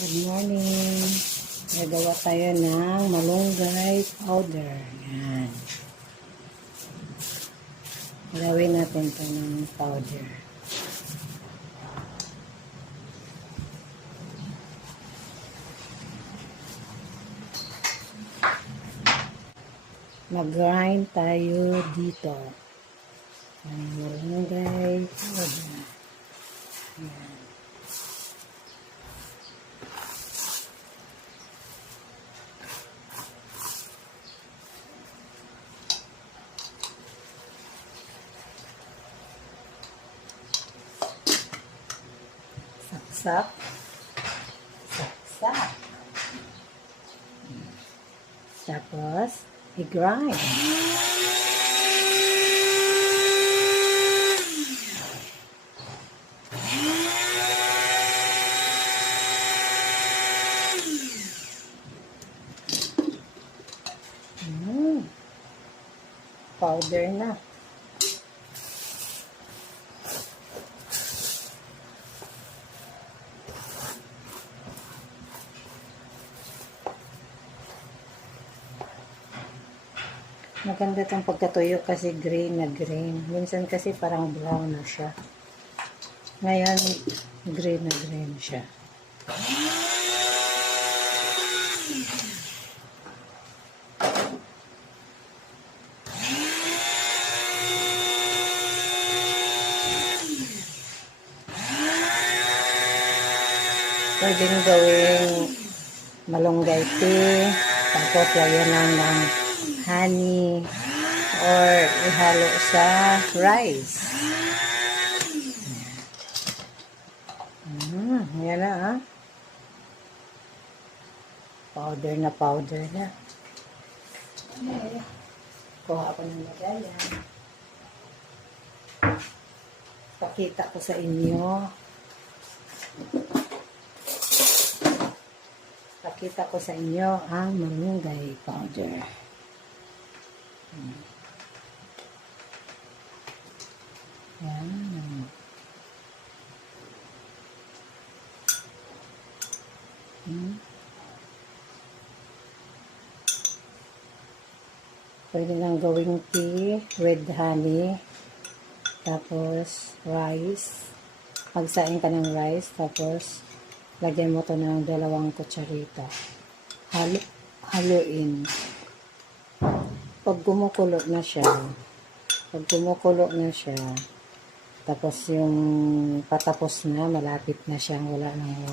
Good morning. Nagawa tayo ng malunggay powder. Yan. Gawin natin ito ng powder. Mag-grind tayo dito. Ang malunggay powder. Yan. Saksak. Saksak. Tapos, i-grind. Powder na. Maganda itong pagkatuyo kasi green na green. Minsan kasi parang brown na siya. Ngayon, green na green siya. Pwedeng gawing malunggay tea, tapos lagyan lang ng honey, or ihalo sa rice. Yan na ah. Powder na powder na. Okay. Kuha ko ng lagayan. Pakita ko sa inyo. Pakita ko sa inyo ang malunggay powder. Yan. Pwede lang gawing tea with honey. Tapos rice. Pagsain ka ng rice. Tapos lagyan mo to ng 2 kutsarita. Haluin. Pag kumukulo na siya, tapos yung patapos na, malapit na siyang wala nang